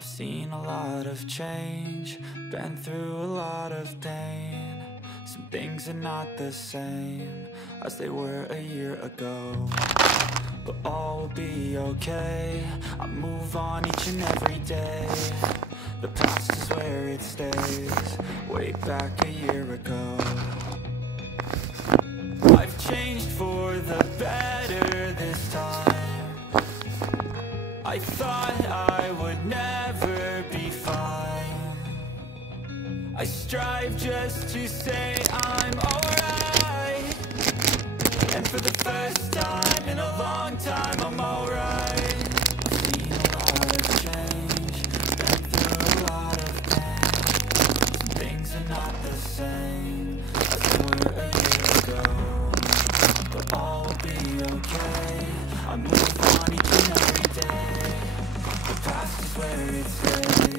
I've seen a lot of change, been through a lot of pain. Some things are not the same as they were a year ago, but all will be okay. I move on each and every day. The past is where it stays, way back a year ago. I've changed for the better this time. I thought I would never be fine. I strive just to say I'm alright, and for the first time in a long time I'm alright. I've seen a lot of change, been through a lot of pain. Some things are not the same as they were a year ago, but all will be okay. I move on each and every day. The past is where it stays.